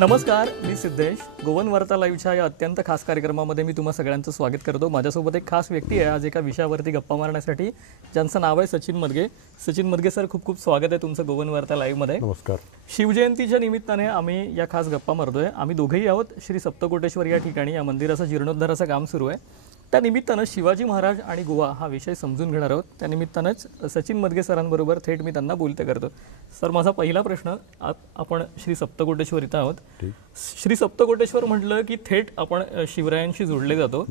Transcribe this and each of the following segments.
नमस्कार, मी सिद्धेश. गोवन वार्ता लाईव्हच्या या अत्यंत खास कार्यक्रमामध्ये मी तुम्हा सगळ्यांचं स्वागत करतो. माझ्यासोबत एक खास व्यक्ती आहे आज एका विषयावरती गप्पा मारण्यासाठी, ज्यांचं नाव आहे सचिन मदगे. सचिन मदगे सर, खूप खूप स्वागत आहे तुमचं गोवन वार्ता लाईव्हमध्ये. नमस्कार. शिवजयंतीच्या निमित्ताने आम्ही या खास गप्पा मारतोय. आम्ही दोघेही आहोत श्री सप्तकोटेश्वर या ठिकाणी. या मंदिराचं जीर्णोद्धाराचं काम सुरू आहे. त्या निमित्तानं शिवाजी महाराज आणि गोवा हा विषय समजून घेणार आहोत. त्या निमित्तानंच सचिन मदगे सरांबरोबर थेट मी त्यांना बोलते करतो. सर, माझा पहिला प्रश्न, आपण श्री सप्तकोटेश्वर इथं आहोत. श्री सप्तकोटेश्वर म्हटलं की थेट आपण शिवरायांशी जोडले जातो.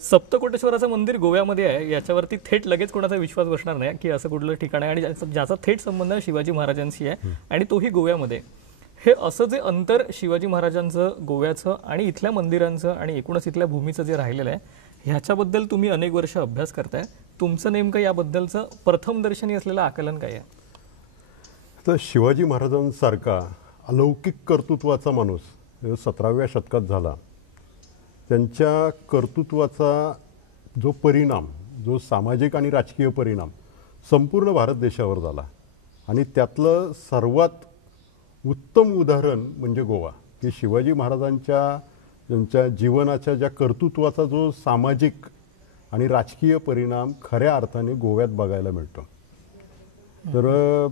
सप्तकोटेश्वराचं मंदिर गोव्यामध्ये आहे, याच्यावरती थेट लगेच कोणाचा विश्वास बसणार नाही की असं कुठलं ठिकाण आहे आणि ज्याचा थेट संबंध शिवाजी महाराजांशी आहे आणि तोही गोव्यामध्ये. हे असं जे अंतर शिवाजी महाराजांचं, गोव्याचं आणि इथल्या मंदिरांचं आणि एकूणच इथल्या भूमीचं जे राहिलेलं आहे, ह्याच्याबद्दल तुम्ही अनेक वर्ष अभ्यास करताय. तुमचं नेमकं याबद्दलचं प्रथमदर्शनी असलेलं आकलन काय आहे? तर शिवाजी महाराजांसारखा अलौकिक कर्तृत्वाचा माणूस 17व्या शतकात झाला. त्यांच्या कर्तृत्वाचा जो परिणाम, जो सामाजिक आणि राजकीय परिणाम संपूर्ण भारत देशावर झाला आणि त्यातलं सर्वात उत्तम उदाहरण म्हणजे गोवा, की शिवाजी महाराजांच्या त्यांच्या जीवनाच्या ज्या कर्तृत्वाचा जो सामाजिक आणि राजकीय परिणाम खऱ्या अर्थाने गोव्यात बघायला मिळतो. तर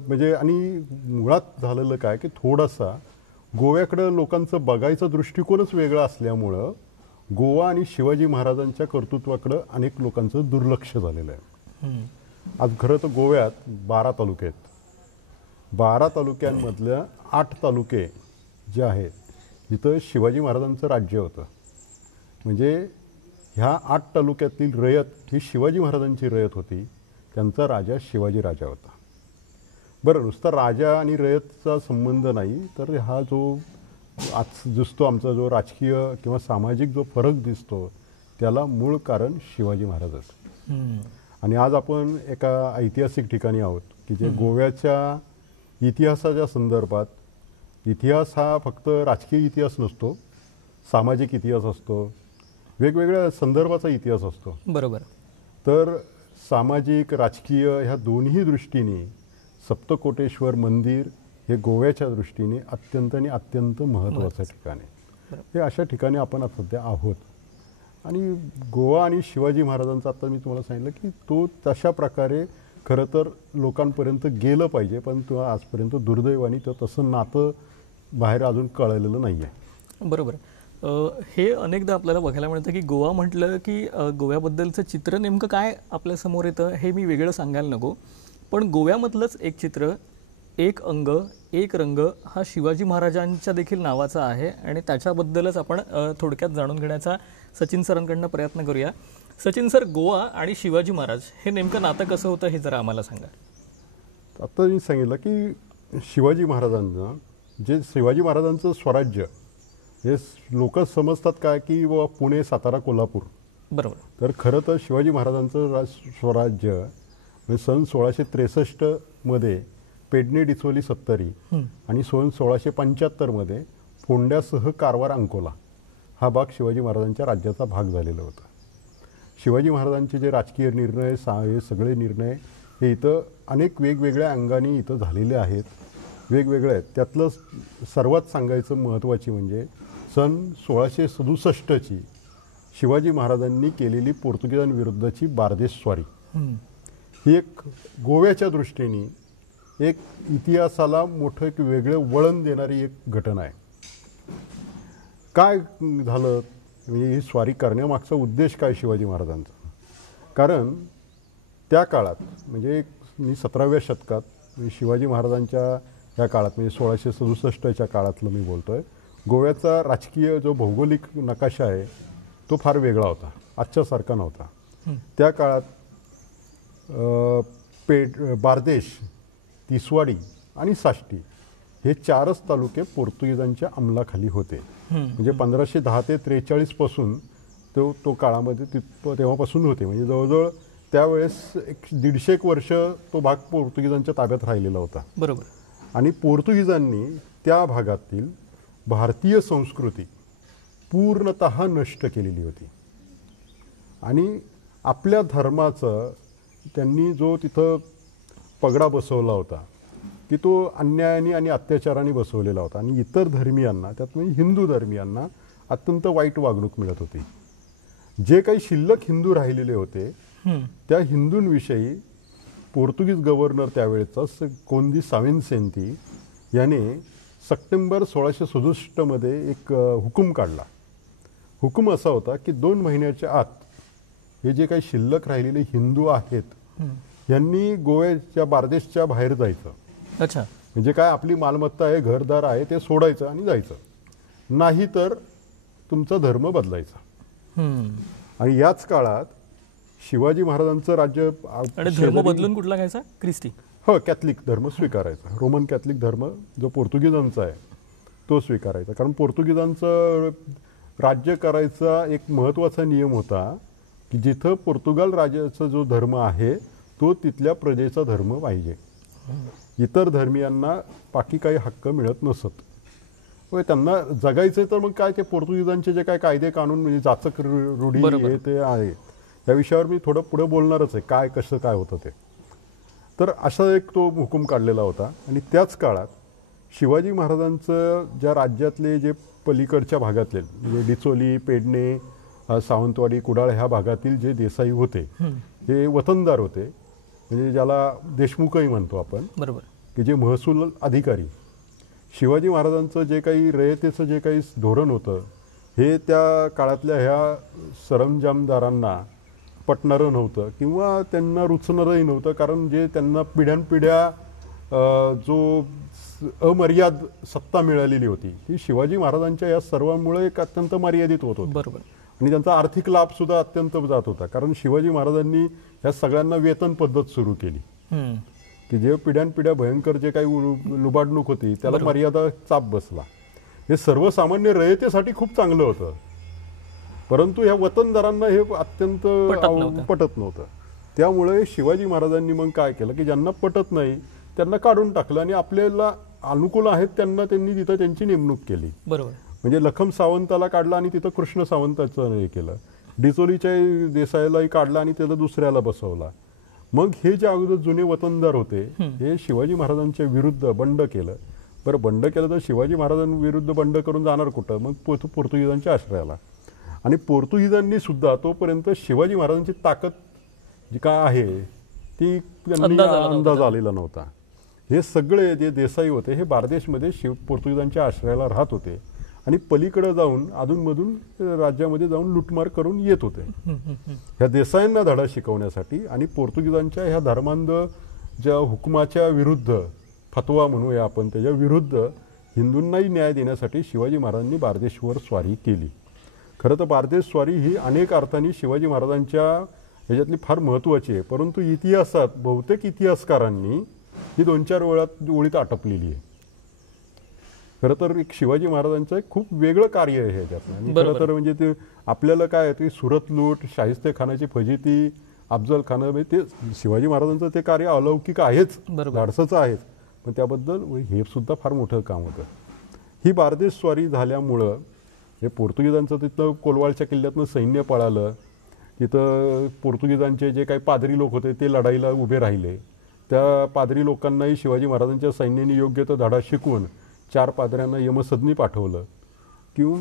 म्हणजे आणि मुळात झालेलं काय की थोडासा गोव्याकडं लोकांचं बघायचा दृष्टिकोनच वेगळा असल्यामुळं गोवा आणि शिवाजी महाराजांच्या कर्तृत्वाकडं अनेक लोकांचं दुर्लक्ष झालेलं आहे. आज खरं तर गोव्यात 12 तालुके आहेत. 12 तालुक्यांमधल्या 8 तालुके जे आहेत जिथं शिवाजी महाराजांचं राज्य होतं. म्हणजे ह्या 8 तालुक्यातील रयत ही शिवाजी महाराजांची रयत होती. त्यांचा राजा शिवाजी राजा होता. बरं, नुसता राजा आणि रयतचा संबंध नाही, तर हा जो आज दिसतो आमचा जो राजकीय किंवा सामाजिक जो फरक दिसतो त्याला मूळ कारण शिवाजी महाराजच. आणि आज आपण एका ऐतिहासिक ठिकाणी आहोत की जे गोव्याच्या इतिहासाच्या संदर्भात, इतिहास हा फक्त राजकीय इतिहास नसतो, सामाजिक इतिहास असतो, वेगवेगळ्या संदर्भाचा इतिहास असतो. बरोबर. तर सामाजिक, राजकीय ह्या दोन्ही दृष्टीने सप्तकोटेश्वर मंदिर हे गोव्याच्या दृष्टीने अत्यंत आणि अत्यंत महत्त्वाचं ठिकाण आहे. हे अशा ठिकाणी आपण आता सध्या आहोत. आणि गोवा आणि शिवाजी महाराजांचा आता मी तुम्हाला सांगितलं की तो तशा प्रकारे खरं तर लोकांपर्यंत गेलं पाहिजे, पण तो आजपर्यंत दुर्दैवाने तो तसं नातं बाहेर अजून कळलेलं नाही आहे. बरोबर. हे अनेकदा आपल्याला बघायला मिळतं की गोवा म्हटलं की गोव्याबद्दलचं चित्र नेमकं काय आपल्यासमोर येतं हे मी वेगळं सांगायला नको, पण गोव्यामधलंच एक चित्र, एक अंग, एक रंग हा शिवाजी महाराजांच्या देखील नावाचा आहे आणि त्याच्याबद्दलच आपण थोडक्यात जाणून घेण्याचा सचिन सरांकडनं प्रयत्न करूया. सचिन सर, गोवा आणि शिवाजी महाराज हे नेमकं नातं कसं होतं हे जरा आम्हाला सांगा. आता मी सांगितलं की शिवाजी महाराजांचं स्वराज्य हे लोक समजतात काय की बाबा पुणे, सातारा, कोल्हापूर. बरोबर. तर खरं तर शिवाजी महाराजांचं स्वराज्य म्हणजे सन 1663 पेडणे डिचोली सत्तरी आणि सन 1675 फोंड्यासह कारवार अंकोला हा भाग शिवाजी महाराजांच्या राज्याचा भाग झालेला होता. शिवाजी महाराजांचे जे राजकीय निर्णय हे सगळे निर्णय हे इथं अनेक वेगवेगळ्या अंगाने इथं झालेले आहेत, वेगवेगळे आहेत. त्यातलं सर्वात सांगायचं महत्त्वाची म्हणजे सन 1667 शिवाजी महाराजांनी केलेली पोर्तुगीजांविरुद्धची बारदेश स्वारी ही एक गोव्याच्या दृष्टीने एक इतिहासाला मोठं एक वेगळं वळण देणारी एक घटना आहे. काय झालं म्हणजे ही स्वारी करण्यामागचा उद्देश काय शिवाजी महाराजांचा? कारण त्या काळात म्हणजे मी 17व्या शतकात शिवाजी महाराजांच्या या काळात म्हणजे 1667च्या काळातलं मी बोलतो आहे. गोव्याचा राजकीय जो भौगोलिक नकाशा आहे तो फार वेगळा होता, आजच्यासारखा नव्हता. त्या काळात बारदेश, तिसवाडी आणि साष्टी हे 4च तालुके पोर्तुगीजांच्या अंमलाखाली होते. म्हणजे 1510 ते 43 पासून तो काळामध्ये तेव्हापासून होते. म्हणजे जवळजवळ त्यावेळेस 150 वर्ष तो भाग पोर्तुगीजांच्या ताब्यात राहिलेला होता. बरोबर. आणि पोर्तुगीजांनी त्या भागातील भारतीय संस्कृती पूर्णतः नष्ट केलेली होती आणि आपल्या धर्माचं त्यांनी जो तिथं पगडा बसवला होता की तो अन्यायाने आणि अत्याचाराने बसवलेला होता आणि इतर धर्मियांना, त्यात म्हणजे हिंदू धर्मियांना अत्यंत वाईट वागणूक मिळत होती. जे काही शिल्लक हिंदू राहिलेले होते त्या हिंदूंविषयी पोर्तुगीज गव्हर्नर त्यावेळेचा कोंदी सावेन्सेंती याने सप्टेंबर 1667 मध्ये एक हुकूम काढला. हुकूम असा होता की 2 महिन्याच्या आत हे जे काही शिल्लक राहिलेले हिंदू आहेत यांनी गोव्याच्या बारदेशच्या बाहेर जायचं. अच्छा. म्हणजे काय, आपली मालमत्ता आहे, घरदार आहे, ते सोडायचं आणि जायचं, नाही तर तुमचा धर्म बदलायचा. आणि याच काळात शिवाजी महाराजांचं राज्य आणि धर्म बदलून कुठला घ्यायचा? ख्रिस्ती. हो, कॅथलिक धर्म स्वीकारायचा. रोमन कॅथलिक धर्म जो पोर्तुगीजांचा आहे तो स्वीकारायचा. कारण पोर्तुगीजांचं राज्य करायचा एक महत्त्वाचा नियम होता की जिथं पोर्तुगाल राज्याचा जो धर्म आहे तो तिथल्या प्रजेचा धर्म पाहिजे. इतर धर्मियांना बाकी काही हक्क मिळत नसत. त्यांना जगायचं तर मग काय, ते पोर्तुगीजांचे जे काय कायदे कानून म्हणजे जाचक रूढी हे ते आहे, त्या विषयावर मी थोडं पुढे बोलणारच आहे, काय कसं काय होतं ते. तर असा एक तो हुकूम काढलेला होता. आणि त्याच काळात शिवाजी महाराजांचं ज्या राज्यातले जे पलीकडच्या भागातले म्हणजे डिचोली, पेडणे, सावंतवाडी, कुडाळ ह्या भागातील जे देसाई होते हे वतनदार होते, म्हणजे ज्याला देशमुखही म्हणतो आपण, बरोबर, की जे महसूल अधिकारी. शिवाजी महाराजांचं जे काही रयतेचं जे काही धोरण होतं हे त्या काळातल्या ह्या सरंजामदारांना पटणारं नव्हतं किंवा त्यांना रुचणारंही नव्हतं. कारण जे त्यांना पिढ्यानपिढ्या जो अमर्याद सत्ता मिळालेली होती ही शिवाजी महाराजांच्या या सर्वांमुळे एक अत्यंत मर्यादित होत होती. बरोबर. आणि त्यांचा आर्थिक लाभ सुद्धा अत्यंत जात होता. कारण शिवाजी महाराजांनी ह्या सगळ्यांना वेतन पद्धत सुरू केली की जे पिढ्यानपिढ्या भयंकर जे काही लुबाडणूक होती त्याला मर्यादा चाप बसला. हे सर्वसामान्य रयतेसाठी खूप चांगलं होतं, परंतु ह्या वतनदारांना हे अत्यंत पटत नव्हतं. त्यामुळे शिवाजी महाराजांनी मग काय केलं की ज्यांना पटत नाही त्यांना काढून टाकलं आणि आपल्याला अनुकूल आहेत त्यांना त्यांनी तिथं त्यांची नेमणूक केली. बरोबर. म्हणजे लखम सावंताला काढला आणि तिथं कृष्ण सावंताचं हे केलं. डिचोलीच्या देसाईलाही काढला आणि त्याला दुसऱ्याला बसवला. मग हे जे अगोदर जुने वतनदार होते हे शिवाजी महाराजांच्या विरुद्ध बंड केलं. बरं, बंड केलं तर शिवाजी महाराजांविरुद्ध बंड करून जाणार कुठं? मग पोर्तुगीजांच्या आश्रयाला. आणि पोर्तुगीजांनी सुद्धा तोपर्यंत शिवाजी महाराजांची ताकद जी काय आहे ती त्यांना अंदाज आलेला नव्हता. हे सगळे जे देसाई होते हे बारदेशमध्ये पोर्तुगीजांच्या आश्रयाला राहत होते आणि पलीकडे जाऊन अधूनमधून राज्यामध्ये जाऊन लुटमार करून येत होते. ह्या देसाईंना धडा शिकवण्यासाठी आणि पोर्तुगीजांच्या ह्या धर्मांध ज्या हुकुमाच्या विरुद्ध, फतवा म्हणूया आपण, त्याच्या विरुद्ध हिंदूंनाही न्याय देण्यासाठी शिवाजी महाराजांनी बारदेशवर स्वारी केली. खरं तर बारदेश स्वारी ही अनेक अर्थांनी शिवाजी महाराजांच्या ह्याच्यातली फार महत्त्वाची आहे, परंतु इतिहासात बहुतेक इतिहासकारांनी ही 2-4 ओळीत आटपलेली आहे. खरं तर एक शिवाजी महाराजांचं एक खूप वेगळं कार्य आहे ह्याच्यात. आणि खरं तर म्हणजे ते आपल्याला काय आहे, ते सुरत लूट, शाहिस्ते खानाची फजिती, अफजल खान, ते शिवाजी महाराजांचं ते कार्य अलौकिक आहेच, धाडसाचं आहेच, पण त्याबद्दल हे सुद्धा फार मोठं काम होतं. ही बारदेश स्वारी झाल्यामुळं हे पोर्तुगीजांचं तिथं कोलवाळच्या किल्ल्यातनं सैन्य पळालं. तिथं पोर्तुगीजांचे जे काही पादरी लोक होते ते लढाईला उभे राहिले. त्या पादरी लोकांनाही शिवाजी महाराजांच्या सैन्याने योग्य तो धडा शिकवून 4 पादऱ्यांना यमसदनी पाठवलं किंवा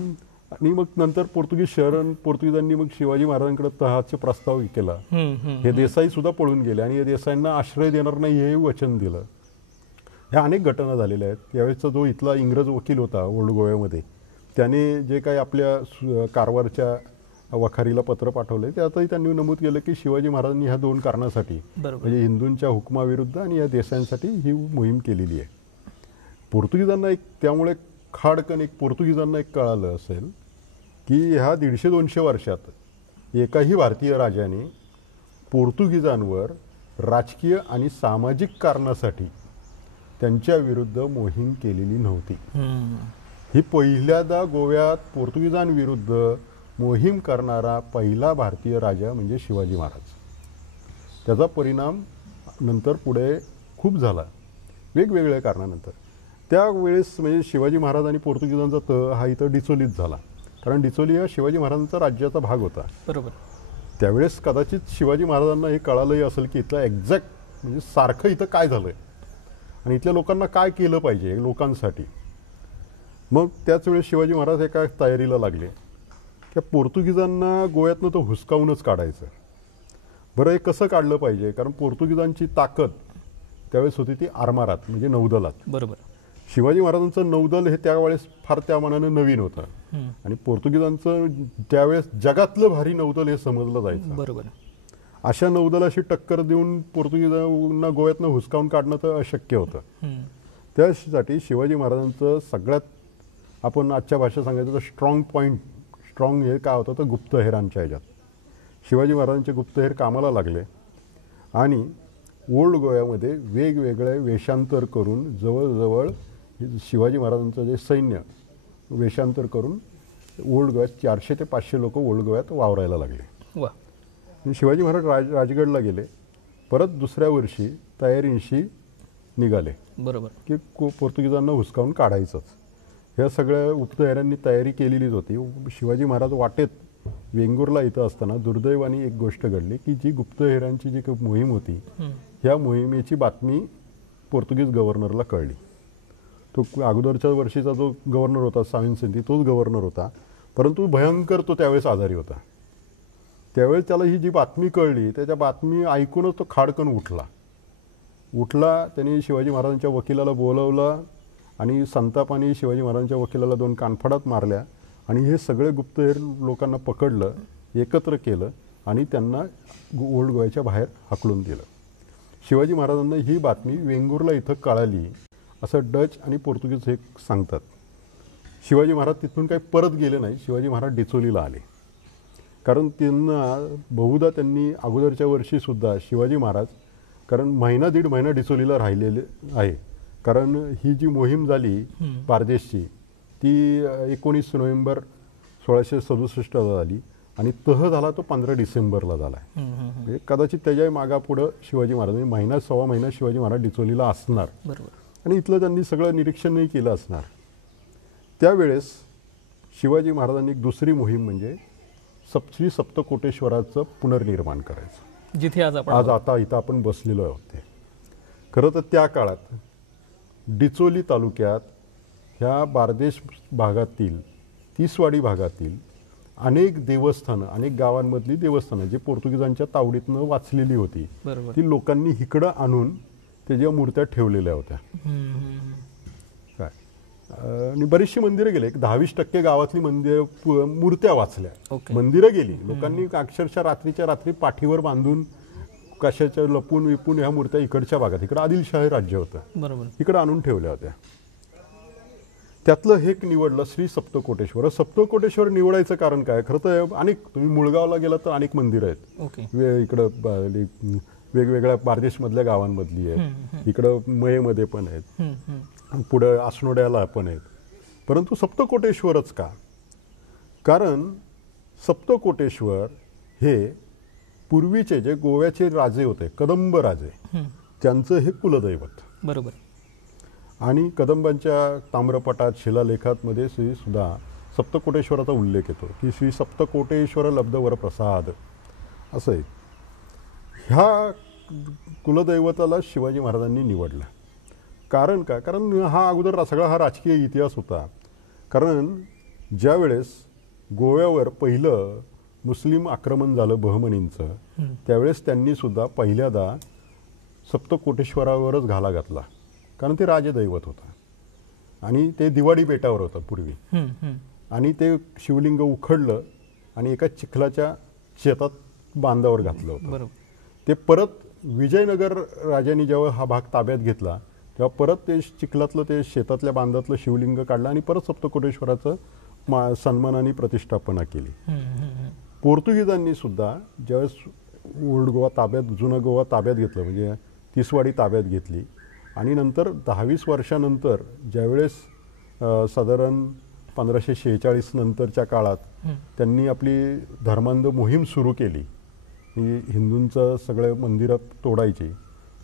आणि मग नंतर पोर्तुगीजांनी मग शिवाजी महाराजांकडे तहाचे प्रस्ताव केला. हे देसाई सुद्धा पळून गेले आणि या देसाईंना आश्रय देणार नाही हे वचन दिलं. ह्या अनेक घटना झालेल्या आहेत. यावेळेचा जो इथला इंग्रज वकील होता ओल्ड गोव्यामध्ये त्याने जे काही आपल्या कारवारच्या वखारीला पत्र पाठवले त्यातही त्यांनी नमूद केलं की शिवाजी महाराजांनी ह्या 2 कारणासाठी म्हणजे हिंदूंच्या हुकुमाविरुद्ध आणि या देसाईंसाठी ही मोहीम केलेली आहे. पोर्तुगीजांना एक त्यामुळे खाडकन एक पोर्तुगीजांना एक कळालं असेल की ह्या 150-200 वर्षात एकाही भारतीय राजाने पोर्तुगीजांवर राजकीय आणि सामाजिक कारणासाठी त्यांच्या विरुद्ध मोहीम केलेली नव्हती. ही पहिल्यांदा गोव्यात पोर्तुगीजांविरुद्ध मोहीम करणारा पहिला भारतीय राजा म्हणजे शिवाजी महाराज. त्याचा परिणाम नंतर पुढे खूप झाला वेगवेगळ्या कारणानंतर. त्यावेळेस म्हणजे शिवाजी महाराज आणि पोर्तुगीजांचा तह हा इथं डिचोलीत झाला, कारण डिचोली हा शिवाजी महाराजांचा राज्याचा भाग होता. बरोबर. त्यावेळेस कदाचित शिवाजी महाराजांना हे कळालंही असेल की इथलं एक्झॅक्ट म्हणजे सारखं इथं काय झालंय. आणि इथल्या लोकांना काय केलं पाहिजे लोकांसाठी. मग त्याच वेळेस शिवाजी महाराज एका तयारीला लागले त्या पोर्तुगीजांना गोव्यातनं तो हुसकावूनच काढायचं. बरं हे कसं काढलं पाहिजे, कारण पोर्तुगीजांची ताकद त्यावेळेस होती ती आरमारात म्हणजे नौदलात. बरोबर. शिवाजी महाराजांचं नौदल हे त्यावेळेस फार त्या मानानं नवीन होतं आणि पोर्तुगीजांचं त्यावेळेस जगातलं भारी नौदल हे समजलं जायचं. बरोबर. अशा नौदलाशी टक्कर देऊन पोर्तुगीजांना गोव्यातनं हुसकावून काढणं तर अशक्य होतं. त्यासाठी शिवाजी महाराजांचं सगळ्यात आपण आजच्या भाषेत सांगायचं तर स्ट्रॉंग हे काय होतं तर गुप्तहेरांच्या ह्याच्यात शिवाजी महाराजांचे गुप्तहेर कामाला लागले आणि ओल्ड गोव्यामध्ये वेगवेगळे वेषांतर करून जवळजवळ शिवाजी महाराजांचं जे सैन्य वेषांतर करून ओल्ड गोव्यात 400 ते 500 लोक ओल्ड गोव्यात वावरायला लागले. वा. शिवाजी महाराज राजगडला गेले. परत दुसऱ्या वर्षी तयारींशी निघाले. बरोबर. की पोर्तुगीजांना हुसकावून काढायचंच. ह्या सगळ्या गुप्तहेरांनी तयारी केलेलीच होती. शिवाजी महाराज वाटेत वेंगुर्ला इथं असताना दुर्दैवाने एक गोष्ट घडली की जी गुप्तहेरांची जी मोहीम होती ह्या मोहिमेची बातमी पोर्तुगीज गव्हर्नरला कळली. तो अगोदरच्या वर्षीचा जो गव्हर्नर होता साविन्सेंती तोच गव्हर्नर होता, परंतु भयंकर तो त्यावेळेस आजारी होता. त्यावेळेस त्याला ही जी बातमी कळली त्याच्या बातमी ऐकूनच तो खाडकन उठला. त्यांनी शिवाजी महाराजांच्या वकिलाला बोलवलं आणि संतापाने शिवाजी महाराजांच्या वकिलाला 2 कानफडात मारल्या आणि हे सगळे गुप्तहेर लोकांना पकडलं, एकत्र केलं आणि त्यांना ओल्ड गोव्याच्या बाहेर हाकलून दिलं. शिवाजी महाराजांना ही बातमी वेंगुर्ला इथं कळाली असं डच आणि पोर्तुगीज हे सांगतात. शिवाजी महाराज तिथून काही परत गेले नाही. शिवाजी महाराज डिचोलीला आले, कारण बहुधा त्यांनी अगोदरच्या वर्षीसुद्धा शिवाजी महाराज कारण 1.5 महिना डिचोलीला राहिलेले आहे. कारण ही जी मोहीम झाली पारदेशची ती 19 नोव्हेंबर 1667 झाली आणि तह झाला तो 15 डिसेंबरला झाला. म्हणजे कदाचित त्याच्या मागापुढं शिवाजी महाराज सव्वा महिना शिवाजी महाराज डिचोलीला असणार. बरोबर. आणि इथलं त्यांनी सगळं निरीक्षणही केलं असणार. त्यावेळेस शिवाजी महाराजांनी एक दुसरी मोहीम म्हणजे श्री सप्तकोटेश्वराचं पुनर्निर्माण करायचं, जिथे आज आता इथं आपण बसलेलो आहोत. ते खरं तर त्या काळात डिचोली तालुक्यात ह्या बारदेश भागातील तिसवाडी भागातील अनेक देवस्थानं अनेक गावांमधली देवस्थानं जी पोर्तुगीजांच्या तावडीतनं वाचलेली होती ती लोकांनी इकडं आणून त्याच्या मूर्त्या ठेवलेल्या होत्या. काय आणि बरीचशी मंदिरं गेली. 10-20% गावातली मूर्त्या वाचल्या. मंदिरं गेली. लोकांनी अक्षरशः रात्रीच्या रात्री पाठीवर बांधून कशाच्या लपून विपून ह्या मूर्त्या इकडच्या भागात इकडं आदिलशाही राज्य होतं इकडं आणून ठेवल्या होत्या. त्यातलं हे निवडलं श्री सप्तकोटेश्वर. सप्तकोटेश्वर निवडायचं कारण काय, खरं तर अनेक तुम्ही मुळगावला गेला तर अनेक मंदिरं आहेत. इकडं वेगवेगळ्या बारदेशमधल्या गावांमधली आहेत, इकडं मयेमध्ये पण आहेत, पुढं आसनोड्याला पण आहेत. परंतु सप्तकोटेश्वरच का, कारण सप्तकोटेश्वर हे पूर्वीचे जे गोव्याचे राजे होते कदंब राजे त्यांचं हे कुलदैवत. बरोबर. आणि कदंबांच्या ताम्रपटात शिलालेखात सुद्धा सप्तकोटेश्वराचा उल्लेख येतो की श्री सप्तकोटेश्वर लब्धवर प्रसाद असं आहे. ह्या कुलदैवताला शिवाजी महाराजांनी निवडला. कारण काय, कारण हा अगोदर सगळा हा राजकीय इतिहास होता. कारण ज्या वेळेस गोव्यावर पहिलं मुस्लिम आक्रमण झालं बहमनींचं त्यावेळेस त्यांनी सुद्धा पहिल्यांदा सप्तकोटेश्वरावरच घाला घातला, कारण ते राजदैवत होतं आणि ते दिवाडी बेटावर होतं पूर्वी. आणि ते शिवलिंग उखडलं आणि एका चिखलाच्या शेतात बांधावर घातलं होतं. ते परत विजयनगर राजांनी जेव्हा हा भाग ताब्यात घेतला तेव्हा परत ते चिखलातलं ते शेतातल्या बांधातलं शिवलिंग काढलं आणि परत सप्तकोटेश्वराचं सन्मानाने प्रतिष्ठापना केली. पोर्तुगीजांनी सुद्धा ज्यावेळेस ओल्ड गोवा ताब्यात जुनं गोवा ताब्यात घेतलं म्हणजे तिसवाडी ताब्यात घेतली आणि नंतर 10-20 वर्षानंतर ज्यावेळेस साधारण 1546 नंतरच्या काळात त्यांनी आपली धर्मांध मोहीम सुरू केली ही हिंदूंचं सगळे मंदिरं तोडायची.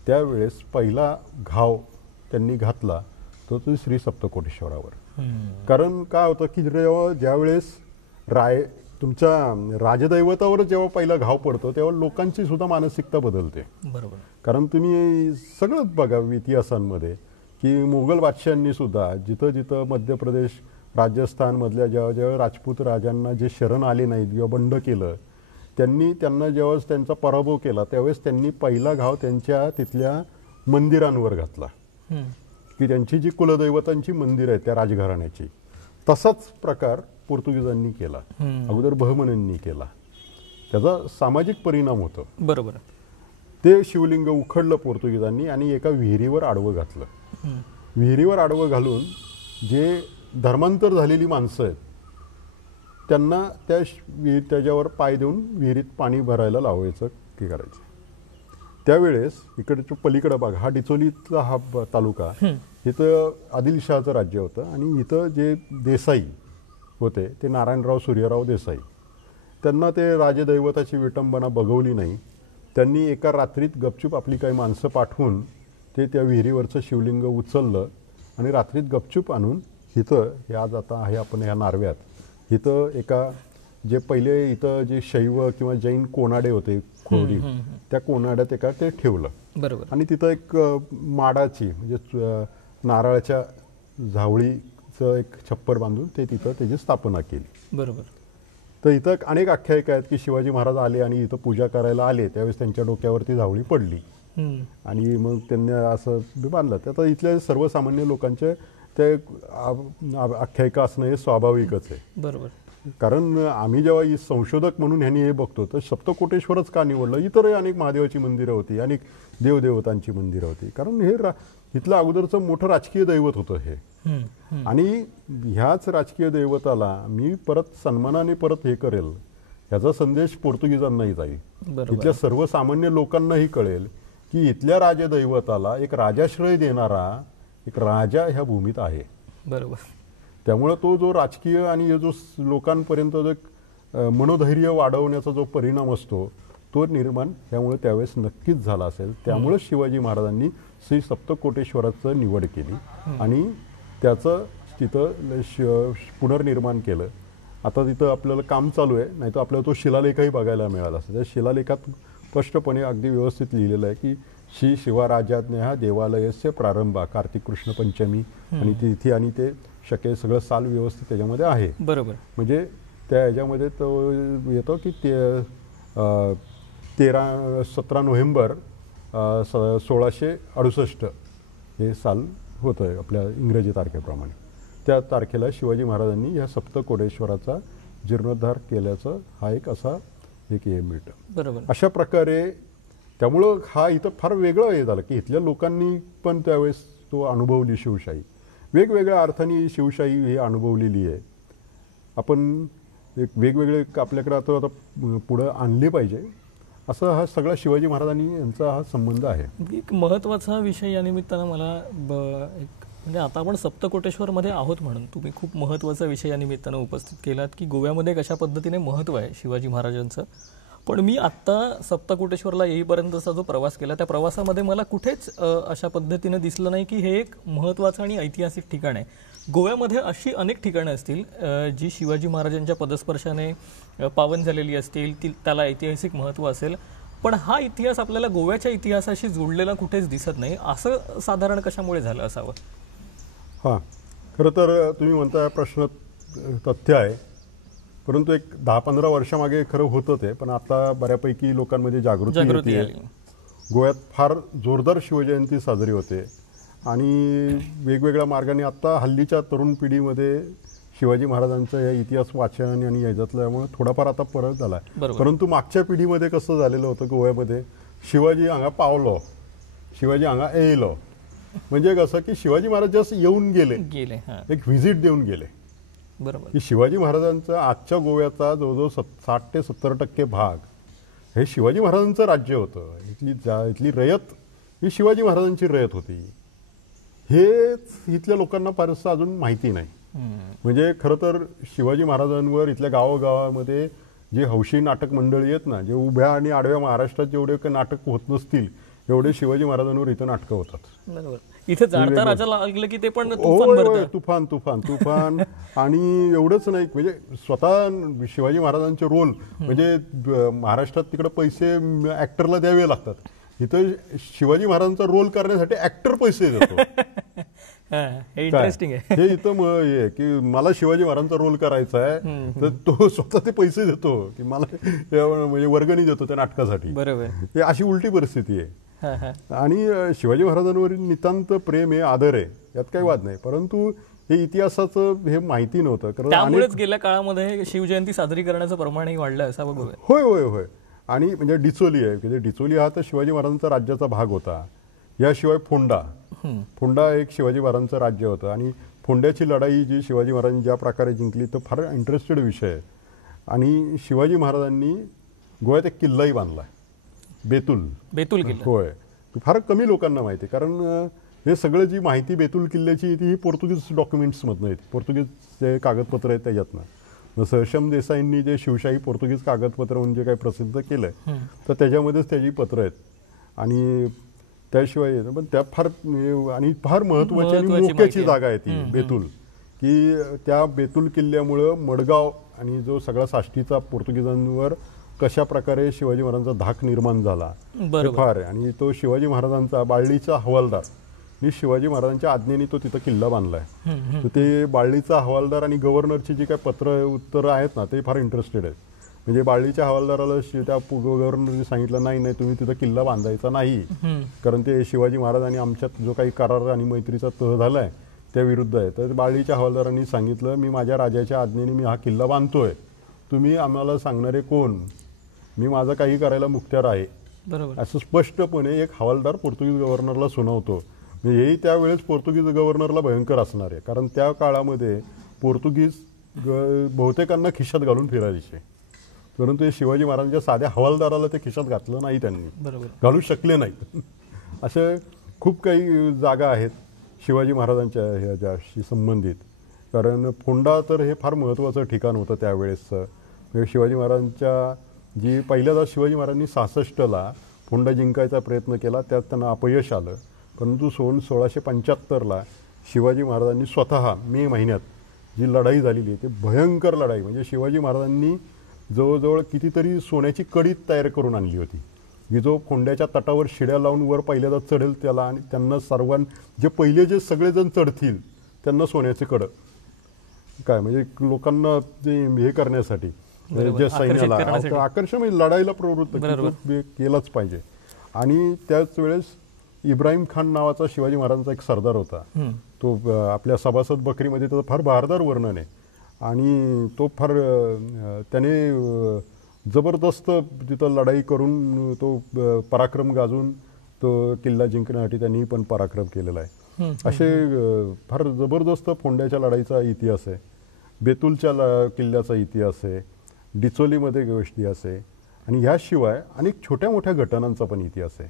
त्यावेळेस पहिला घाव त्यांनी घातला तो श्री सप्तकोटेश्वरावर. कारण काय होतं की ज्यावेळेस तुमच्या राजदैवतावर जेव्हा पहिला घाव पडतो तेव्हा लोकांची सुद्धा मानसिकता बदलते. बरोबर. कारण तुम्ही सगळंच बघा इतिहासांमध्ये की मुघल बादशाहांनी सुद्धा जिथं जिथं मध्य प्रदेश राजस्थानमधल्या जेव्हा जेव्हा राजपूत राजांना जे शरण आले नाहीत किंवा बंड केलं त्यांना जेव्हा त्यांचा पराभव केला त्यावेळेस त्यांनी पहिला घाव त्यांच्या तिथल्या मंदिरांवर घातला की त्यांची जी कुलदैवतांची मंदिर आहेत त्या राजघराण्याची. तसाच प्रकार पोर्तुगीजांनी केला, अगोदर बहमनींनी केला. त्याचा सामाजिक परिणाम होतो. बरोबर. ते शिवलिंग उखडलं पोर्तुगीजांनी आणि एका विहिरीवर आडवं घातलं. विहिरीवर आडवं घालून जे धर्मांतर झालेली माणसं आहेत त्यांना त्याच्यावर पाय देऊन विहिरीत पाणी भरायला लावायचं की करायचं. त्यावेळेस इकडच्या पलीकडं बघा, हा डिचोलीचा हा तालुका, इथं आदिलशहाचं राज्य होतं आणि इथं जे देसाई होते ते नारायणराव सूर्यराव देसाई, त्यांना ते राजदैवताची विटंबना बघवली नाही. त्यांनी एका रात्रीत गपचूप आपली काही माणसं पाठवून ते त्या विहिरीवरचं शिवलिंग उचललं आणि रात्रीत गपचूप आणून इथं हे आज आता आहे आपण ह्या नारव्यात इथं एका जे पहिले इथं जे शैव किंवा जैन कोनाडे होते खोडी त्या कोनाड्यात एका ते ठेवलं. बरोबर. आणि तिथं एक माडाची म्हणजे नारळाच्या झावळीचं एक छप्पर बांधून ते तिथं त्याची स्थापना केली. बरोबर. तर इथं अनेक आख्यायिका आहेत की शिवाजी महाराज आले आणि इथं पूजा करायला आले त्यावेळेस त्यांच्या डोक्यावरती झावळी पडली आणि मग त्यांनी असं बांधलं. तर आता इथल्या सर्वसामान्य लोकांचे ते आख्यायिका असणं हे स्वाभाविकच आहे. बरोबर. कारण आम्ही जेव्हा संशोधक म्हणून ह्यांनी हे बघतो तर सप्तकोटेश्वरच का निवडलं, इतरही अनेक महादेवाची मंदिरं होती, अनेक देवदेवतांची मंदिरं होती. कारण हे इथलं अगोदरचं मोठं राजकीय दैवत होतं हे. आणि ह्याच राजकीय दैवताला मी परत सन्मानाने परत हे करेल ह्याचा संदेश पोर्तुगीजांनाही जाईल, इथल्या सर्वसामान्य लोकांनाही कळेल की इथल्या राजदैवताला एक राजाश्रय देणारा एक राजा ह्या भूमीत आहे. बरोबर. त्यामुळे तो जो राजकीय आणि जो लोकांपर्यंत जो मनोधैर्य वाढवण्याचा जो परिणाम असतो तो निर्माण त्यामुळे त्यावेळेस नक्कीच झाला असेल. त्यामुळे शिवाजी महाराजांनी श्री सप्तकोटेश्वराचं निवड केली आणि त्याचं तिथं पुनर्निर्माण केलं. आता तिथं आपल्याला काम चालू आहे, नाही तर आपल्याला तो शिलालेखही बघायला मिळाला असता. त्या शिलालेखात स्पष्टपणे अगदी व्यवस्थित लिहिलेलं आहे की श्री शिवराजाज्ञा देवालयाचे प्रारंभ कार्तिक कृष्ण पंचमी आणि तिथी आणि ते शक्य सगळं साल व्यवस्थित त्याच्यामध्ये आहे. बरोबर. म्हणजे त्या ह्याच्यामध्ये तो येतो की ते 17 नोव्हेंबर 1668 हे साल होतं आहे आपल्या इंग्रजी तारखेप्रमाणे. त्या तारखेला शिवाजी महाराजांनी या सप्तकोटेश्वराचा जीर्णोद्धार केल्याचं हा एक असा एक हे मिळतं. बरोबर. अशा प्रकारे त्यामुळं हा इथं फार वेगळं हे झालं की इथल्या लोकांनी पण त्यावेळेस तो अनुभवली शिवशाही, वेगवेगळ्या अर्थाने शिवशाही ही अनुभवलेली आहे. आपण एक वेगवेगळे आपल्याकडे आता पुढं आणले पाहिजे असं हा सगळा शिवाजी महाराजांनी यांचा हा संबंध आहे. एक महत्त्वाचा विषय या निमित्तानं मला एक म्हणजे आता आपण सप्तकोटेश्वरमध्ये आहोत म्हणून तुम्ही खूप महत्त्वाचा विषय या निमित्तानं उपस्थित केलात की गोव्यामध्ये कशा पद्धतीने महत्त्व आहे शिवाजी महाराजांचं. पण मी आत्ता सप्तकोटेश्वरला येईपर्यंतचा जो प्रवास केला त्या प्रवासामध्ये मला कुठेच अशा पद्धतीनं दिसलं नाही की हे एक महत्त्वाचं आणि ऐतिहासिक ठिकाण आहे. गोव्यामध्ये अशी अनेक ठिकाणं असतील जी शिवाजी महाराजांच्या पदस्पर्शाने पावन झालेली असतील, त्याला ऐतिहासिक महत्त्व असेल, पण हा इतिहास आपल्याला गोव्याच्या इतिहासाशी जोडलेला कुठेच दिसत नाही. असं साधारण कशामुळे झालं असावं? हां, खरं तर तुम्ही म्हणता प्रश्न तथ्य आहे, परंतु एक 10-15 वर्षामागे खरं होतं ते, पण आता बऱ्यापैकी लोकांमध्ये जागृती आली. गोव्यात फार जोरदार शिवजयंती साजरी होते आणि वेगवेगळ्या मार्गाने आता हल्लीच्या तरुण पिढीमध्ये शिवाजी महाराजांचं हे इतिहास वाचन आणि याच्यातल्यामुळे थोडाफार आता फरक झाला आहे. परंतु मागच्या पिढीमध्ये कसं झालेलं होतं गोव्यामध्ये, शिवाजी हांगा पावलो, शिवाजी हांगा येयलो, म्हणजे कसं की शिवाजी महाराज जस्ट येऊन गेले, एक व्हिजिट देऊन गेले. बरोबर. की शिवाजी महाराजांचा आजच्या गोव्याचा जवळजवळ 60 ते 70% भाग हे शिवाजी महाराजांचं राज्य होतं. इथली रयत ही शिवाजी महाराजांची रयत होती. हेच इथल्या लोकांना फारसं अजून माहिती नाही. म्हणजे खरं तर शिवाजी महाराजांवर इथल्या गावोगावामध्ये जे हौशी नाटक मंडळी आहेत ना, जे उभ्या आणि आडव्या महाराष्ट्रात जेवढे काही नाटक होत नसतील एवढे शिवाजी महाराजांवर इथं नाटकं होतात. बरोबर. इथे जाणता राजा लागलं की ते पण होय, तुफान होय, भरतं. तुफान तुफान तुफान आणि एवढंच नाही म्हणजे स्वतः शिवाजी महाराजांचे रोल म्हणजे महाराष्ट्रात तिकडे पैसे ऍक्टरला द्यावे लागतात, इथं शिवाजी महाराजांचा रोल करण्यासाठी ऍक्टर पैसे देतो. हे इंटरेस्टिंग आहे. हे इथं हे आहे की मला शिवाजी महाराजांचा रोल करायचा आहे, तर तो स्वतः ते पैसे देतो की मला म्हणजे वर्गणी देतो त्या नाटकासाठी. बरोबर. हे अशी उलटी परिस्थिती आहे. आणि शिवाजी महाराजांवरील नितांत प्रेम आहे, आदर आहे, यात काही वाद नाही. परंतु हे इतिहासाचं हे माहिती नव्हतं, कारण त्यामुळेच गेल्या काळामध्ये शिवजयंती साजरी करण्याचं प्रमाणही वाढलं असं बघूया. होय होय होय. आणि म्हणजे डिचोली आहे की डिचोली हा तर शिवाजी महाराजांचा राज्याचा भाग होता. याशिवाय फोंडा एक शिवाजी महाराजांचं राज्य होतं. आणि फोंड्याची लढाई जी शिवाजी महाराजांनी ज्या प्रकारे जिंकली तो फार इंटरेस्टेड विषय आहे. आणि शिवाजी महाराजांनी गोव्यात एक किल्लाही बांधला, बेतूल किल्ला. होय, फार कमी लोकांना माहिती, कारण हे सगळं जी माहिती बेतूल किल्ल्याची येते ही पोर्तुगीज डॉक्युमेंट्समधनं येते, पोर्तुगीज जे कागदपत्र आहेत त्याच्यातनं. जसं शम देसाईंनी जे शिवशाही पोर्तुगीज कागदपत्र म्हणजे काही प्रसिद्ध केलंय, तर त्याच्यामध्येच त्याची पत्र आहेत. आणि त्याशिवाय पण त्या फार महत्वाची आणि मोक्याची जागा आहे ती बेतूल, की त्या बेतूल किल्ल्यामुळं मडगाव आणि जो सगळा साष्टीचा पोर्तुगीजांवर कशा प्रकारे शिवाजी महाराजांचा धाक निर्माण झाला हे फार आहे. आणि तो शिवाजी महाराजांचा बाळलीचा हवालदार आणि शिवाजी महाराजांच्या आज्ञेने तो तिथं किल्ला बांधलाय. तर ते बाळलीचा हवालदार आणि गव्हर्नरची जी काही पत्र उत्तरं आहेत ना ते फार इंटरेस्टेड आहेत. म्हणजे बाळलीच्या हवालदाराला त्या गव्हर्नरने सांगितलं नाही तुम्ही तिथं किल्ला बांधायचा नाही, कारण ते शिवाजी महाराज आणि आमच्यात जो काही करार आणि मैत्रीचा तह झालाय त्या विरुद्ध आहे. तर बाळलीच्या हवालदारांनी सांगितलं मी माझ्या राजाच्या आज्ञेने मी हा किल्ला बांधतोय, तुम्ही आम्हाला सांगणारे कोण, मी माझं काही करायला मुक्त्यार आहे. असं स्पष्टपणे एक हवालदार पोर्तुगीज गव्हर्नरला सुनावतो. हेही त्यावेळेस पोर्तुगीज गव्हर्नरला भयंकर असणार आहे, कारण त्या काळामध्ये पोर्तुगीज बहुतेकांना खिशात घालून फिरायचे, परंतु हे शिवाजी महाराजांच्या साध्या हवालदाराला ते खिशात घातलं नाही, त्यांनी घालू शकले नाहीत. अशा खूप काही जागा आहेत शिवाजी महाराजांच्या ह्याच्याशी संबंधित. कारण फोंडा तर हे फार महत्त्वाचं ठिकाण होतं त्यावेळेसचं. शिवाजी महाराजांच्या जी पहिल्यांदा शिवाजी महाराजांनी 66ला फोंडा जिंकायचा प्रयत्न केला, त्यात त्यांना अपयश आलं. परंतु 1675ला शिवाजी महाराजांनी स्वतः मे महिन्यात जी लढाई झालेली आहे ती भयंकर लढाई, म्हणजे शिवाजी महाराजांनी जवळजवळ कितीतरी सोन्याची कडी तयार करून आणली होती, की जो फोंड्याच्या तटावर शिड्या लावून वर पहिल्यांदा चढेल त्याला, आणि त्यांना जे पहिले जे सगळेजण चढतील त्यांना सोन्याचे कडं काय म्हणजे लोकांना ते हे करण्यासाठी, जे सैन्याला आकर्षण म्हणजे लढाईला प्रवृत्त केलंच पाहिजे. आणि त्याच वेळेस इब्राहिम खान नावाचा शिवाजी महाराजांचा एक सरदार होता, तो आपल्या सभासद बकरीमध्ये त्याचं फार बहारदार वर्णन आहे. आणि तो फार त्याने जबरदस्त तिथं लढाई करून तो पराक्रम गाजून तो किल्ला जिंकण्यासाठी त्यांनी पण पराक्रम केलेला आहे. असे फार जबरदस्त फोंड्याच्या लढाईचा इतिहास आहे, बेतूलच्या किल्ल्याचा इतिहास आहे, डिचोलीमध्ये गोष्टी आहे. आणि ह्याशिवाय अनेक छोट्या मोठ्या घटनांचा पण इतिहास आहे,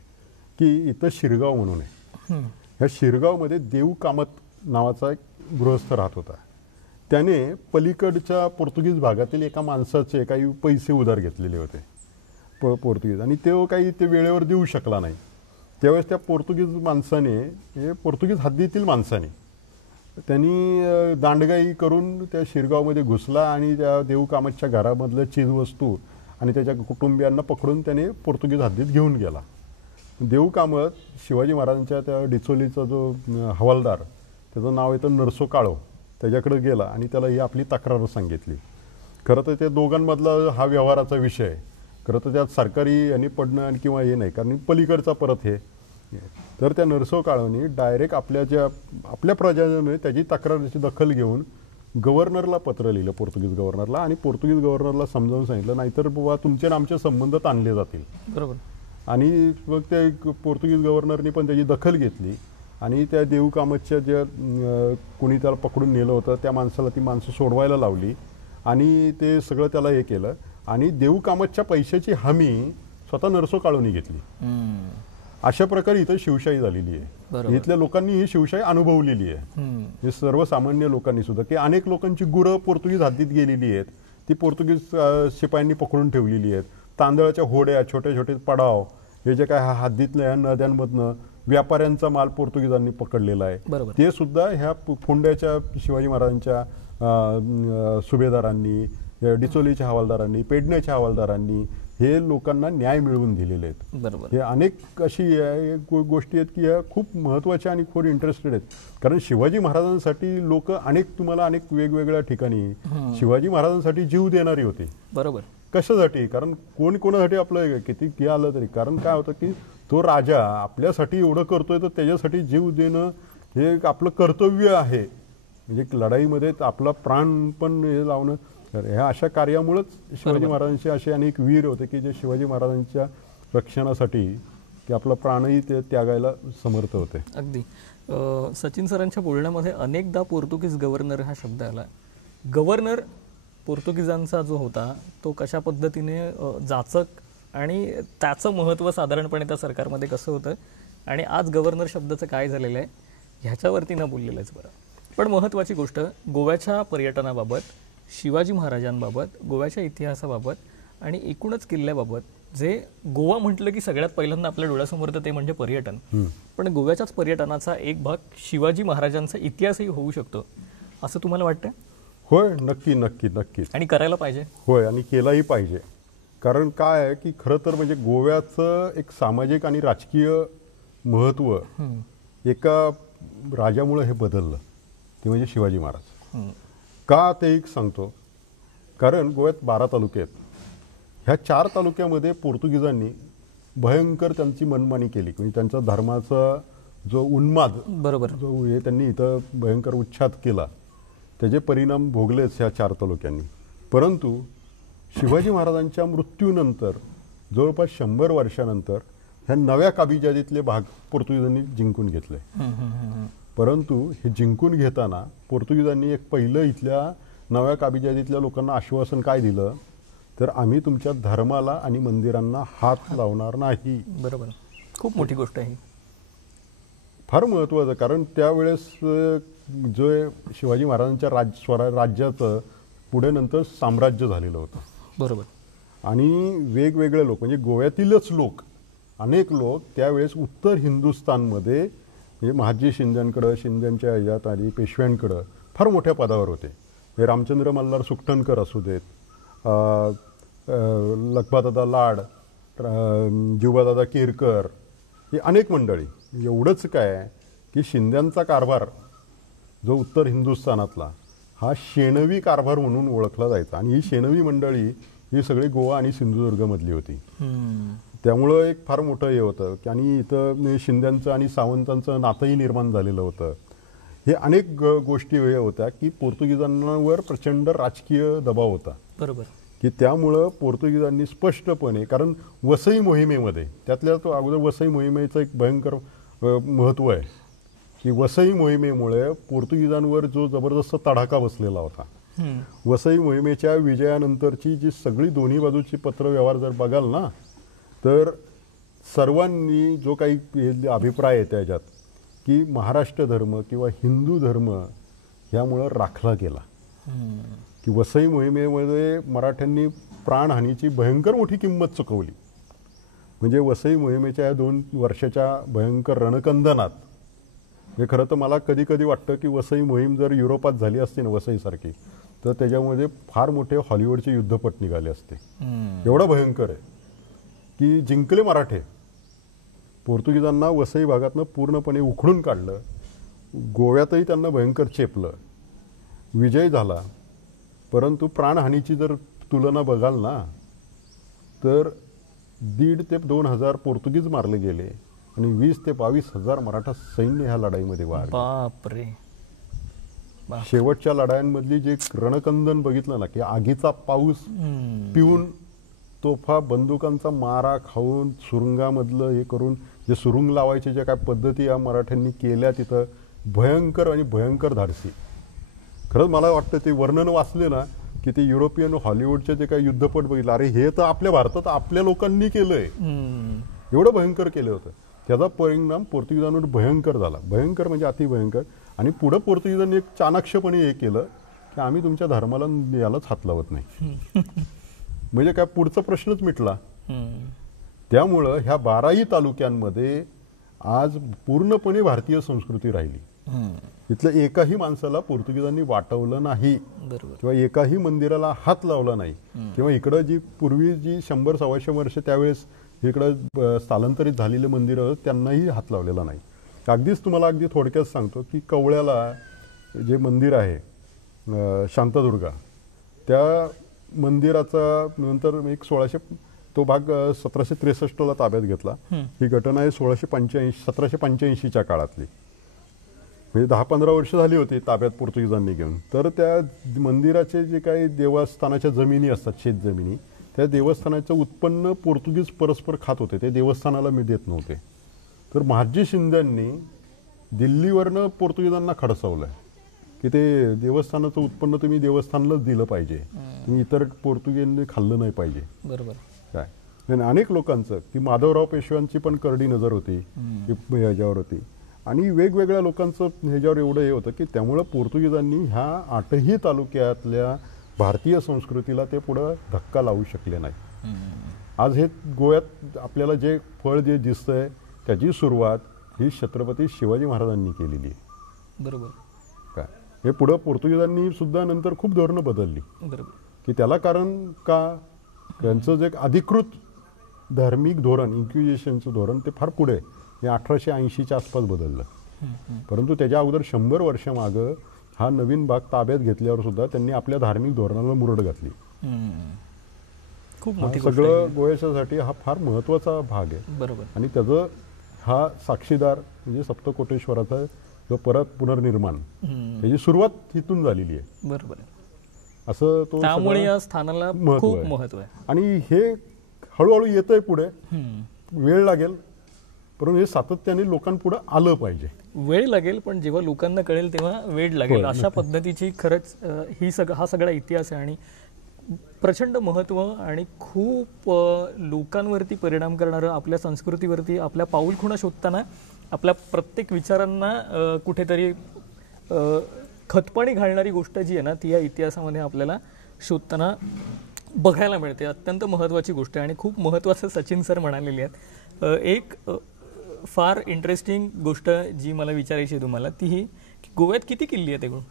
की इथं शिरगाव म्हणून आहे. ह्या शिरगावमध्ये देऊ कामत नावाचा एक गृहस्थ राहत होता. त्याने पलीकडच्या पोर्तुगीज भागातील एका माणसाचे काही पैसे उधार घेतलेले होते पोर्तुगीज, आणि ते काही ते वेळेवर देऊ शकला नाही. त्यावेळेस त्या पोर्तुगीज माणसाने, हे पोर्तुगीज हद्दीतील माणसाने, त्यांनी दांडगाई करून त्या शिरगावमध्ये घुसला आणि त्या देऊ कामतच्या घरामधल्या चीजवस्तू आणि त्याच्या कुटुंबियांना पकडून त्याने पोर्तुगीज हद्दीत घेऊन गेला. देऊ कामत शिवाजी महाराजांच्या त्या डिचोलीचा जो हवालदार, त्याचं नाव येतं नरसो काळो, त्याच्याकडे गेला आणि त्याला ही आपली तक्रार सांगितली. खरं तर त्या दोघांमधला हा व्यवहाराचा विषय आहे, खरं तर त्यात सरकारी यांनी पडणं किंवा हे नाही, कारण पलीकडचा परत हे. तर त्या नरसो काळोनी डायरेक्ट आपल्या प्रजाजनाने त्याची तक्रारीची दखल घेऊन गव्हर्नरला पत्र लिहिलं, पोर्तुगीज गव्हर्नरला, आणि पोर्तुगीज गव्हर्नरला समजावून सांगितलं नाहीतर बाबा तुमचे आणि आमचे संबंध ताणले जातील. बरोबर. आणि मग त्या पोर्तुगीज गव्हर्नरनी पण त्याची दखल घेतली आणि त्या देऊ कामतच्या ज्या कुणी त्याला पकडून नेलं होतं त्या माणसाला ती माणसं सोडवायला लावली आणि ते सगळं त्याला हे केलं. आणि देऊ कामतच्या पैशाची हमी स्वतः नरसो काळोनी घेतली. अशा प्रकारे इथं शिवशाही झालेली आहे. इथल्या लोकांनी ही शिवशाही अनुभवलेली आहे, हे सर्वसामान्य लोकांनी सुद्धा, की अनेक लोकांची गुरं पोर्तुगीज हद्दीत गेलेली आहेत, ती पोर्तुगीज शिपायांनी पकडून ठेवलेली आहेत. तांदळाच्या होड्या, छोटे छोटे पडाव, हे जे काय हद्दीतल्या नद्यांमधनं व्यापाऱ्यांचा माल पोर्तुगीजांनी पकडलेला आहे. बरोबर. ते सुद्धा ह्या फोंड्याच्या शिवाजी महाराजांच्या सुभेदारांनी, डिचोलीच्या हवालदारांनी, पेडण्याच्या हवालदारांनी हे लोकांना न्याय मिळवून दिलेले आहेत. बरोबर. हे अनेक अशी गोष्टी आहेत की या खूप महत्त्वाच्या आणि खूप इंटरेस्टेड आहेत. कारण शिवाजी महाराजांसाठी लोक तुम्हाला अनेक वेगवेगळ्या ठिकाणी शिवाजी महाराजांसाठी जीव देणारी होती. बरोबर. कशासाठी? कारण कोणासाठी आपलं किती आलं तरी, कारण काय होतं की तो राजा आपल्यासाठी एवढं करतोय तर त्याच्यासाठी जीव देणं हे आपलं कर्तव्य आहे. म्हणजे लढाईमध्ये आपला प्राण पण हे लावणं, तर ह्या अशा कार्यामुळेच शिवाजी महाराजांचे असे अनेक वीर होते की जे शिवाजी महाराजांच्या रक्षणासाठी की आपला प्राणही ते त्यागायला समर्थ होते. अगदी. सचिन सरांच्या बोलण्यामध्ये अनेकदा पोर्तुगीज गव्हर्नर हा शब्द आला. गव्हर्नर पोर्तुगीजांचा जो होता तो कशा पद्धतीने जाचक आणि त्याचं महत्त्व साधारणपणे त्या सरकारमध्ये कसं होतं आणि आज गव्हर्नर शब्दाचं काय झालेलं आहे ह्याच्यावरती न बोललेलंच बरं. पण महत्त्वाची गोष्ट गोव्याच्या पर्यटनाबाबत, शिवाजी महाराजांबाबत, गोव्याच्या इतिहासाबाबत आणि एकूणच किल्ल्याबाबत, जे गोवा म्हटलं की सगळ्यात पहिल्यांदा आपल्या डोळ्यासमोर तर ते म्हणजे पर्यटन. पण गोव्याच्याच पर्यटनाचा एक भाग शिवाजी महाराजांचा इतिहासही होऊ शकतो असं तुम्हाला वाटतं? होय, नक्कीच. आणि करायला पाहिजे. होय, आणि केलाही पाहिजे. कारण काय आहे की खरं तर म्हणजे गोव्याचं एक सामाजिक आणि राजकीय महत्त्व एका राजामुळे हे बदललं, ते म्हणजे शिवाजी महाराज. का ते एक सांगतो. कारण गोव्यात 12 तालुके आहेत. ह्या 4 तालुक्यामध्ये पोर्तुगीजांनी भयंकर त्यांची मनमानी केली. म्हणजे त्यांचा धर्माचा जो उन्माद, बरोबर, जो हे त्यांनी इथं भयंकर उच्छाद केला, त्याचे परिणाम भोगलेच ह्या 4 तालुक्यांनी. परंतु शिवाजी महाराजांच्या मृत्यूनंतर जवळपास 100 वर्षानंतर ह्या नव्या काबिजादीतले भाग पोर्तुगीजांनी जिंकून घेतले. परंतु हे जिंकून घेताना पोर्तुगीजांनी एक पहिलं इथल्या नव्या काबिजादीतल्या लोकांना आश्वासन काय दिलं, तर आम्ही तुमच्या धर्माला आणि मंदिरांना हात लावणार नाही. बरोबर. खूप मोठी गोष्ट आहे. फार महत्त्वाचं. कारण त्यावेळेस जो शिवाजी महाराजांच्या राज्याचं पुढे नंतर साम्राज्य झालेलं होतं. बरोबर. आणि वेगवेगळे लोक म्हणजे गोव्यातीलच लोक, अनेक लोक त्यावेळेस उत्तर हिंदुस्थानमध्ये म्हणजे महादजी शिंद्यांकडं, शिंद्यांच्या ह्याच्यात आधी पेशव्यांकडं फार मोठ्या पदावर होते. हे रामचंद्र मल्हार सुकटणकर असू देत, लखपादादा लाड, जीवबादादा केरकर, ही अनेक मंडळी. एवढंच काय की शिंद्यांचा कारभार जो उत्तर हिंदुस्थानातला हा शेणवी कारभार म्हणून ओळखला जायचा. आणि ही शेणवी मंडळी ही सगळी गोवा आणि सिंधुदुर्गमधली होती. त्यामुळं एक फार मोठं हे होतं की आणि इथं शिंद्यांचं आणि सावंतांचं नातंही निर्माण झालेलं होतं. हे अनेक गोष्टी हे होत्या की पोर्तुगीजांवर प्रचंड राजकीय दबाव होता. बरोबर. की त्यामुळं पोर्तुगीजांनी स्पष्टपणे, कारण वसई मोहिमेमध्ये त्यातल्या तो अगोदर वसई मोहिमेचं एक भयंकर महत्त्व आहे की वसई मोहिमेमुळे पोर्तुगीजांवर जो जबरदस्त तडाखा बसलेला होता. वसई मोहिमेच्या विजयानंतरची जी सगळी दोन्ही बाजूची पत्रव्यवहार जर बघाल ना, तर सर्वांनी जो काही अभिप्राय आहे त्याच्यात की महाराष्ट्र धर्म किंवा हिंदू धर्म ह्यामुळं राखला गेला. की वसई मोहिमेमध्ये मराठ्यांनी प्राणहानीची भयंकर मोठी किंमत चुकवली. म्हणजे वसई मोहिमेच्या 2 वर्षाच्या भयंकर रणकंदनात हे खरं तर मला कधी कधी वाटतं की वसई मोहीम जर युरोपात झाली असती ना वसईसारखी, तर त्याच्यामध्ये फार मोठे हॉलिवूडचे युद्धपट निघाले असते. एवढं भयंकर आहे की जिंकले मराठे, पोर्तुगीजांना वसई भागातनं पूर्णपणे उखडून काढलं, गोव्यातही त्यांना भयंकर चेपलं, विजय झाला. परंतु प्राणहानीची जर तुलना बघाल ना, तर 1,500 ते 2,000 पोर्तुगीज मारले गेले आणि 20,000 ते 22,000 मराठा सैन्य ह्या लढाईमध्ये वारले. बापरे. शेवटच्या लढायांमधली जे रणकंदन बघितलं ना की आगीचा पाऊस पिऊन, तोफा बंदुकांचा मारा खाऊन, सुरुंगामधलं हे करून जे सुरुंग लावायचे ज्या काय पद्धती या मराठ्यांनी केल्या तिथं, भयंकर आणि भयंकर धाडसी. खरंच मला वाटतं ते वर्णन वाचले ना की ते युरोपियन हॉलिवूडचे जे काही युद्धपट बघितलं, अरे हे तर आपल्या भारतात आपल्या लोकांनी केलंय, एवढं भयंकर केलं होतं. त्याचा परिणाम पोर्तुगीजांवर भयंकर झाला. भयंकर म्हणजे अतिभयंकर. आणि पुढं पोर्तुगीजांनी एक चाणाक्षपणे हे केलं की आम्ही तुमच्या धर्माला यालाच हात लावत नाही. म्हणजे काय पुढचा प्रश्नच मिटला. त्यामुळं ह्या 12ही तालुक्यांमध्ये आज पूर्णपणे भारतीय संस्कृती राहिली. इथल्या एकाही माणसाला पोर्तुगीजांनी वाटवलं नाही बरोबर. किंवा एकाही मंदिराला हात लावला नाही किंवा इकडं जी पूर्वी जी 100-125 वर्ष त्यावेळेस इकडं स्थलांतरित झालेले मंदिरं त्यांनाही हात लावलेला नाही. अगदीच तुम्हाला अगदी थोडक्यात सांगतो की कवळ्याला जे मंदिर आहे शांतादुर्गा, त्या मंदिराचा नंतर एक 1600 तो भाग 1763ला ताब्यात घेतला. ही घटना आहे 1785च्या काळातली, म्हणजे 10-15 वर्ष झाली होती ताब्यात पोर्तुगीजांनी घेऊन. तर त्या मंदिराचे जे काही देवस्थानाच्या जमिनी असतात, शेत जमिनी, त्या देवस्थानाचं उत्पन्न पोर्तुगीज परस्पर खात होते, ते देवस्थानाला मी देत नव्हते. तर महाजी शिंद्यांनी दिल्लीवरनं पोर्तुगीजांना खडसावलं की ते देवस्थानाचं उत्पन्न तुम्ही देवस्थानलाच दिलं पाहिजे, तुम्ही इतर पोर्तुगीजांनी खाल्लं नाही पाहिजे. बरोबर. काय आणि अनेक लोकांचं की माधवराव पेशव्यांची पण करडी नजर होती ह्याच्यावर होती आणि वेगवेगळ्या लोकांचं ह्याच्यावर एवढं हे होतं की त्यामुळं पोर्तुगीजांनी ह्या 8ही तालुक्यातल्या भारतीय संस्कृतीला ते पुढं धक्का लावू शकले नाही. आज हे गोव्यात आपल्याला जे फळ जे दिसतंय त्याची सुरुवात ही छत्रपती शिवाजी महाराजांनी केलेली आहे. बरोबर. काय हे पुढं पोर्तुगीजांनी सुद्धा नंतर खूप धोरणं बदलली. बरोबर. की त्याला कारण का त्यांचं जे अधिकृत धार्मिक धोरण इन्क्विजिशनचं धोरण ते फार पुढे हे 1880च्या आसपास बदललं. परंतु त्याच्या अगोदर 100 वर्ष मागं हा नवीन भाग ताब्यात घेतल्यावर सुद्धा त्यांनी आपल्या धार्मिक धोरणाला मुरड घातली. खूप मोठी सगळं गोव्यासाठी हा फार महत्त्वाचा भाग आहे. बरोबर. आणि त्याचं हा साक्षीदार म्हणजे सप्तकोटेश्वराचा जो परत पुनर्निर्माण त्याची सुरुवात इथून झालेली आहे. बरोबर. असं तो त्यामुळे या स्थानाला खूप महत्त्व आहे. आणि हे हळूहळू येतंय पुढे, वेळ लागेल, परंतु हे सातत्याने लोकांपुढे आलं पाहिजे. वेळ लागेल, पण जेव्हा लोकांना कळेल तेव्हा वेळ लागेल. अशा पद्धतीची खरंच हा सगळा इतिहास आहे आणि प्रचंड महत्त्व आणि खूप लोकांवरती परिणाम करणारं, आपल्या संस्कृतीवरती आपल्या पाऊलखुणा शोधताना आपल्या प्रत्येक विचारांना कुठेतरी खतपाणी घालणारी गोष्ट जी आहे ना, ती या इतिहासामध्ये आपल्याला शोधताना बघायला मिळते. अत्यंत महत्त्वाची गोष्ट आहे आणि खूप महत्त्वाचं सचिन सर म्हणालेली आहेत. एक फार इंटरेस्टिंग गोष्ट जी मला विचारायची आहे तुम्हाला, ती ही की गोव्यात किती किल्ले आहेत एकूण?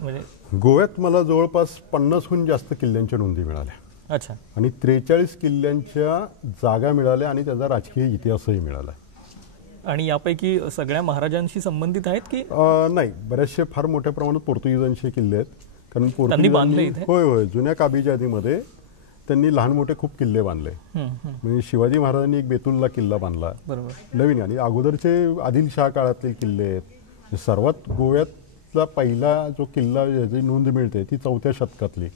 म्हणजे गोव्यात मला जवळपास 50हून जास्त किल्ल्यांच्या नोंदी मिळाल्या. अच्छा. आणि 43 किल्ल्यांच्या जागा मिळाल्या आणि त्याचा राजकीय इतिहासही मिळाला. आणि यापैकी सगळ्या महाराजांशी संबंधित आहेत की नाही? बरेचसे फार मोठ्या प्रमाणात पोर्तुगीजांचे किल्ले आहेत, कारण त्यांनी बांधले पोर्तुगीजांनी होय जुन्या काबीजादीमध्ये त्यांनी लहान मोठे खूप किल्ले बांधले. म्हणजे शिवाजी महाराजांनी एक बेतुल्ला किल्ला बांधला. बरोबर. नवीन आणि अगोदरचे आदिलशाह काळातले किल्ले आहेत. सर्वात गोव्यातला पहिला जो किल्ला ज्याची नोंद मिळते ती 4थ्या शतकातली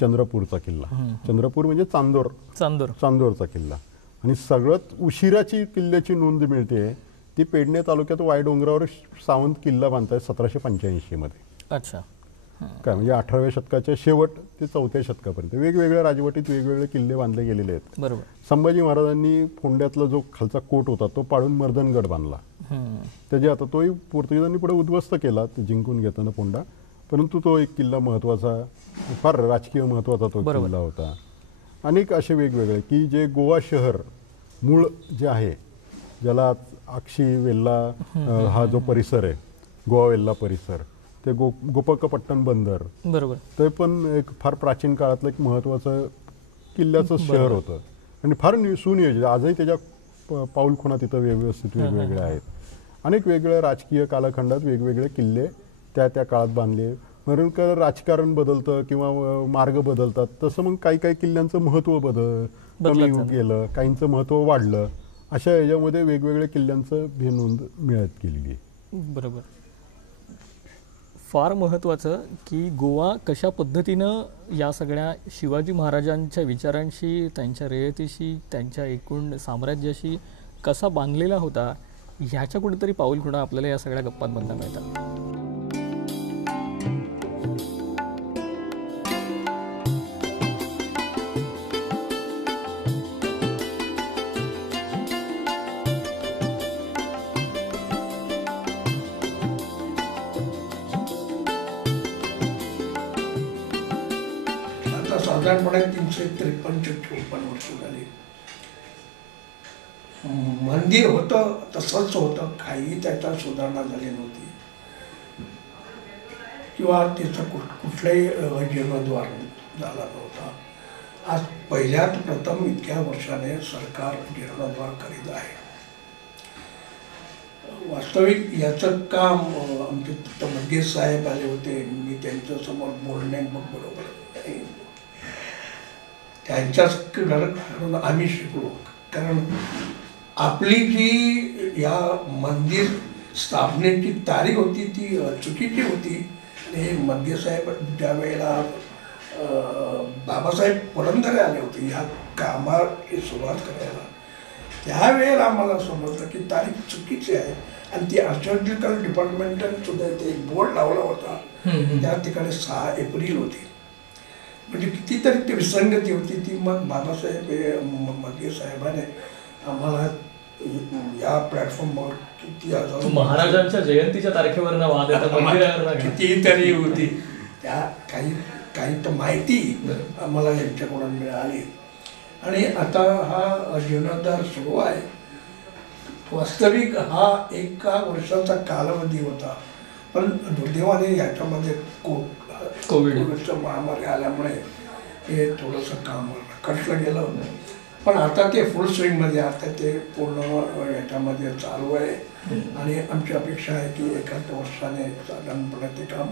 चंद्रपूरचा किल्ला. चंद्रपूर म्हणजे चांदोरचा किल्ला. आणि सगळ्यात उशिराची किल्ल्याची नोंद मिळते ती पेडणे तालुक्यात वाय डोंगरावर सावंत किल्ला बांधतायत 1785 मध्ये. अच्छा. काय म्हणजे 18व्या शतकाच्या शेवट ते 4थ्या शतकापर्यंत वेगवेगळ्या राजवटीत वेगवेगळे किल्ले बांधले गेलेले आहेत. बरोबर. संभाजी महाराजांनी फोंड्यातला जो खालचा कोट होता तो पाडून मर्दनगड बांधला. त्याचे आता तोही पोर्तुगीजांनी पुढे उद्ध्वस्त केला जिंकून घेताना फोंडा, परंतु तो एक किल्ला महत्त्वाचा, फार राजकीय महत्त्वाचा तो किल्ला होता. अनेक असे वेगवेगळे की जे गोवा शहर मूळ जे आहे, ज्याला अक्षी वेल्ला हा जो परिसर आहे गोवा वेल्ला परिसर, ते गोपकपट्टण बंदर, बरोबर, ते पण एक फार प्राचीन काळातलं एक महत्त्वाचं किल्ल्याचं शहर होतं आणि फार सुनियोजित. आजही त्याच्या पाऊलखुणा तिथं व्यवस्थित वेगवेगळ्या आहेत. अनेक वेगवेगळ्या राजकीय कालखंडात वेगवेगळे किल्ले त्या काळात बांधले. म्हणून का राजकारण बदलतं किंवा मार्ग बदलतात तसं मग काही किल्ल्यांचं महत्त्व कमी गेलं, काहींचं महत्त्व वाढलं. अशा याच्यामध्ये वेगवेगळ्या किल्ल्यांचं नोंद मिळत गेलेली आहे. बरोबर. फार महत्त्वाचं की गोवा कशा पद्धतीनं या सगळ्या शिवाजी महाराजांच्या विचारांशी, त्यांच्या रयतेशी, त्यांच्या एकूण साम्राज्याशी कसा बांधलेला होता ह्याच्या कुठेतरी पाऊलखुणा आपल्याला या सगळ्या गप्पात बघायला मिळतात. साधारणपणे 353-54 वर्ष झाली. मंदिर होतं तसंच होतं, काही त्याच्यात सुधारणा झाली नव्हती किंवा त्याचं कुठलाही जीर्णोद्धार झाला नव्हता. आज पहिल्यात प्रथम इतक्या वर्षाने सरकार जीर्णोद्धार करीत आहे. वास्तविक याचं काम आमचे तिथं मंगेश साहेब आले होते, मी त्यांच्यासमोर बोलणे मग बरोबर नाही. त्यांच्याच आम्ही शिकलो, कारण आपली जी या मंदिर स्थापनेची तारीख होती ती चुकीची होती. आणि मंगेश साहेब ज्या वेळेला बाबासाहेब पुरंदरे आले होते या कामाची सुरुवात करायला, त्यावेळेला आम्हाला समजलं की तारीख चुकीची आहे. आणि ती आर्किओलॉजिकल डिपार्टमेंटने सुद्धा ते बोर्ड लावला होता, त्या ठिकाणी 6 एप्रिल होती. म्हणजे कितीतरी ती विसंगती होती. ती मग बाबासाहेब मंगेश साहेबाने आम्हाला या प्लॅटफॉर्मवर किती हजार महाराजांच्या जयंतीच्या तारखेवर वाद कितीतरी होती, त्या काही तर माहिती आम्हाला यांच्याकडून मिळाली. आणि आता हा जीर्णोद्धार सुरू आहे. वास्तविक हा 1 वर्षाचा कालावधी होता, पण दुर्दैवाने ह्याच्यामध्ये कोविडचं महामारी आल्यामुळे हे थोडंसं काम रखडलं गेलं होतं. पण आता ते फुल स्विंगमध्ये, आता ते पूर्ण याच्यामध्ये चालू आहे. आणि आमची अपेक्षा आहे की 1 वर्षाने साधारणपणे ते काम